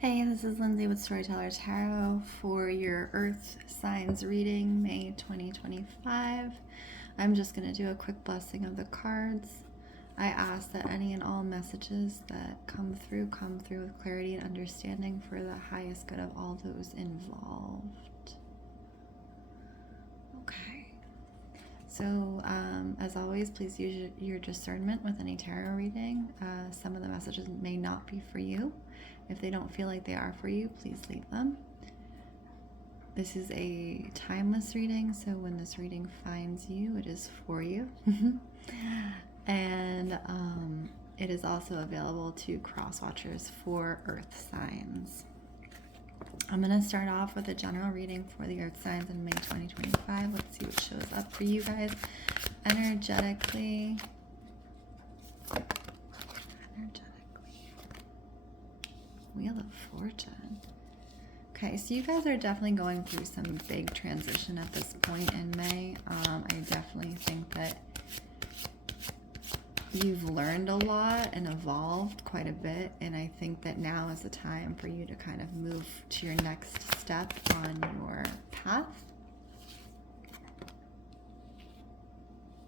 Hey, this is Lindsey with Storyteller Tarot for your Earth Signs reading, May 2025. I'm just going to do a quick blessing of the cards. I ask that any and all messages that come through with clarity and understanding for the highest good of all those involved. Okay. So, as always, please use your discernment with any tarot reading. Some of the messages may not be for you. If they don't feel like they are for you, please leave them. This is a timeless reading, so when this reading finds you, it is for you. And it is also available to cross-watchers for Earth signs. I'm going to start off with a general reading for the Earth signs in May 2025. Let's see what shows up for you guys energetically. Wheel of Fortune. Okay, so you guys are definitely going through some big transition at this point in May. I definitely think that you've learned a lot and evolved quite a bit, and I think that now is the time for you to kind of move to your next step on your path.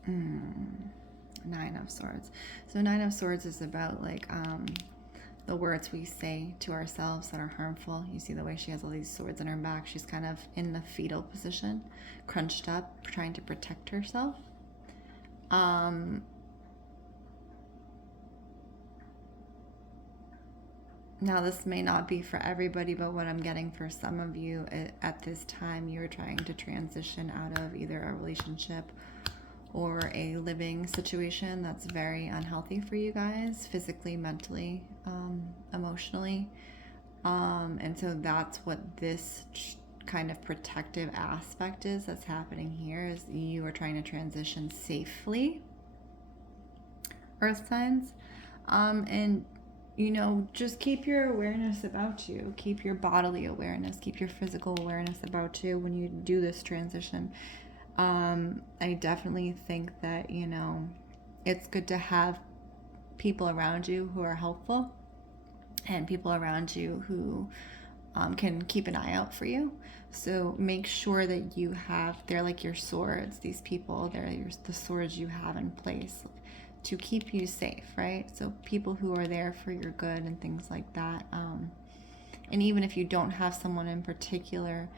Nine of Swords. So Nine of Swords is about like the words we say to ourselves that are harmful. You see the way she has all these swords in her back. She's kind of in the fetal position, crunched up, trying to protect herself. Now, this may not be for everybody, but what I'm getting for some of you at this time, you're trying to transition out of either a relationship or a living situation that's very unhealthy for you guys, physically, mentally, emotionally. And so that's what this kind of protective aspect is that's happening here, is you are trying to transition safely, Earth signs. And you know, just keep your awareness about you. Keep your bodily awareness. Keep your physical awareness about you when you do this transition. I definitely think that, you know, it's good to have people around you who are helpful and people around you who can keep an eye out for you. So make sure that you have, they're like your swords. These people, they're the swords you have in place to keep you safe, right? So people who are there for your good and things like that. And even if you don't have someone in particular,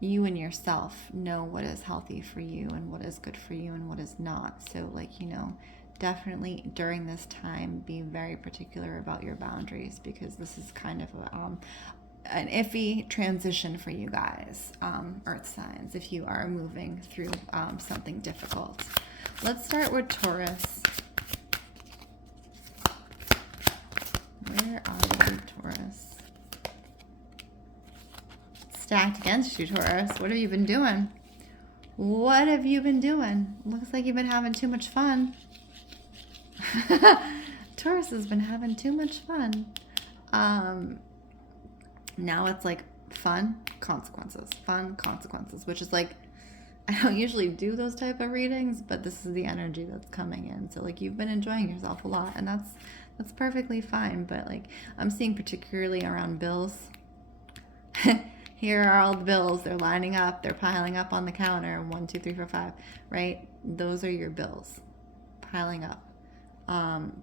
you and yourself know what is healthy for you and what is good for you and what is not. So, like, you know, definitely during this time, be very particular about your boundaries, because this is kind of an iffy transition for you guys, Earth signs, if you are moving through something difficult. Let's start with Taurus. Where are you, Taurus? Stacked against you, Taurus. What have you been doing? What have you been doing? Looks like you've been having too much fun. Taurus has been having too much fun. Now it's like fun, consequences. Fun, consequences, which is like, I don't usually do those type of readings, but this is the energy that's coming in. So like you've been enjoying yourself a lot, and that's perfectly fine. But like I'm seeing particularly around bills. Here are all the bills. They're lining up. They're piling up on the counter. 1, 2, 3, 4, 5. Right? Those are your bills piling up.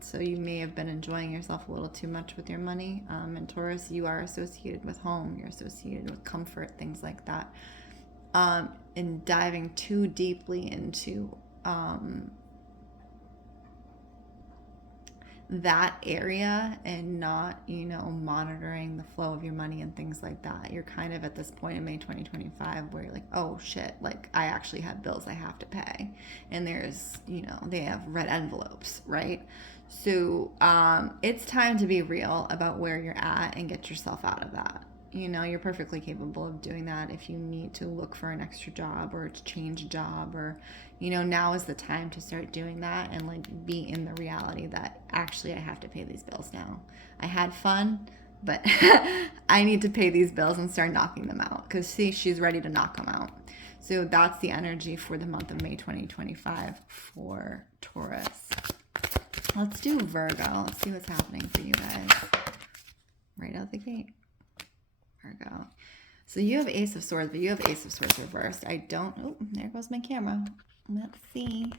So you may have been enjoying yourself a little too much with your money. And Taurus, you are associated with home. You're associated with comfort, things like that. And diving too deeply into that area and not, you know, monitoring the flow of your money and things like that. You're kind of at this point in May 2025 where you're like, oh shit, like I actually have bills I have to pay. And there's, you know, they have red envelopes, right? So it's time to be real about where you're at and get yourself out of that. You know, you're perfectly capable of doing that if you need to look for an extra job or to change a job, or, you know, now is the time to start doing that and like be in the reality that actually I have to pay these bills now. I had fun, but I need to pay these bills and start knocking them out, because see, she's ready to knock them out. So that's the energy for the month of May 2025 for Taurus. Let's do Virgo. Let's see what's happening for you guys right out the gate. So you have Ace of Swords, but you have Ace of Swords reversed. I don't, oh, there goes my camera. Let's see.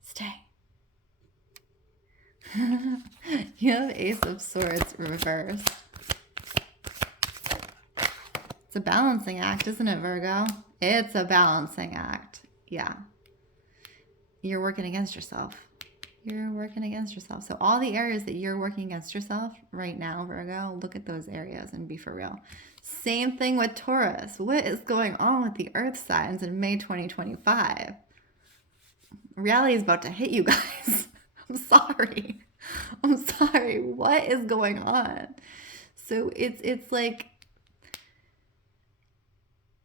Stay. You have Ace of Swords reversed. It's a balancing act, isn't it, Virgo? It's a balancing act. Yeah. You're working against yourself. You're working against yourself. So all the areas that you're working against yourself right now, Virgo, look at those areas and be for real. Same thing with Taurus. What is going on with the earth signs in May 2025? Reality is about to hit you guys. I'm sorry. I'm sorry. What is going on? So it's like,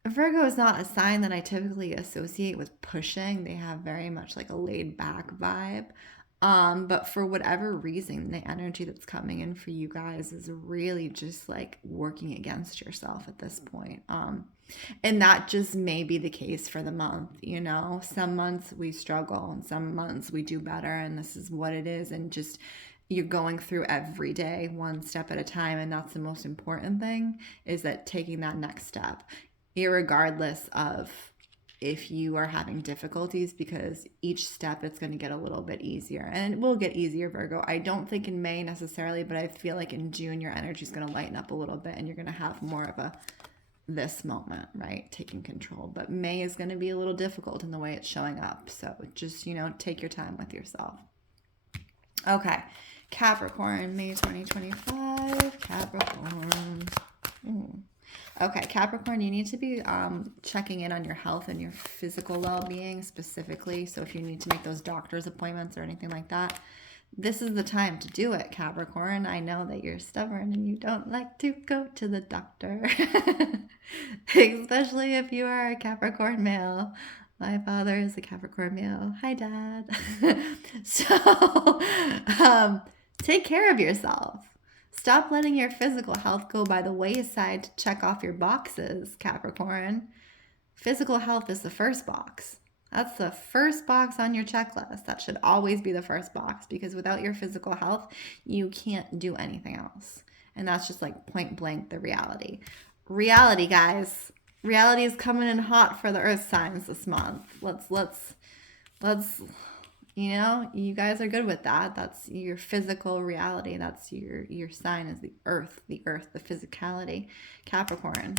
Virgo is not a sign that I typically associate with pushing. They have very much like a laid back vibe. But for whatever reason, the energy that's coming in for you guys is really just like working against yourself at this point. And that just may be the case for the month, you know. Some months we struggle and some months we do better, and this is what it is. And just you're going through every day one step at a time, and that's the most important thing, is that taking that next step, irregardless of if you are having difficulties, because each step it's going to get a little bit easier, and it will get easier, Virgo. I don't think in May necessarily, but I feel like in June your energy is going to lighten up a little bit and you're going to have more of a this moment, right? Taking control. But May is going to be a little difficult in the way it's showing up. So just, you know, take your time with yourself. Okay. Capricorn, May 2025. Capricorn. Okay, Capricorn, you need to be checking in on your health and your physical well-being specifically. So if you need to make those doctor's appointments or anything like that, this is the time to do it, Capricorn. I know that you're stubborn and you don't like to go to the doctor, especially if you are a Capricorn male. My father is a Capricorn male. Hi, Dad. So take care of yourself. Stop letting your physical health go by the wayside to check off your boxes, Capricorn. Physical health is the first box. That's the first box on your checklist. That should always be the first box, because without your physical health, you can't do anything else. And that's just like point blank the reality. Reality, guys. Reality is coming in hot for the earth signs this month. Let's you know, you guys are good with that. That's your physical reality. That's your sign is the earth, the physicality. Capricorn,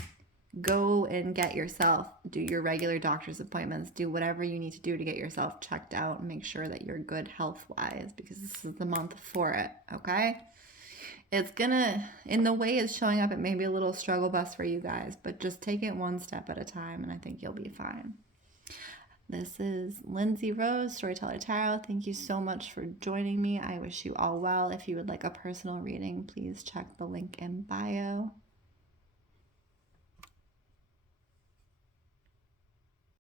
go and get yourself, do your regular doctor's appointments, do whatever you need to do to get yourself checked out and make sure that you're good health-wise, because this is the month for it, okay? It's gonna, in the way it's showing up, it may be a little struggle bus for you guys, but just take it one step at a time and I think you'll be fine. This is Lindsey Rose, Storyteller Tarot. Thank you so much for joining me. I wish you all well. If you would like a personal reading, please check the link in bio.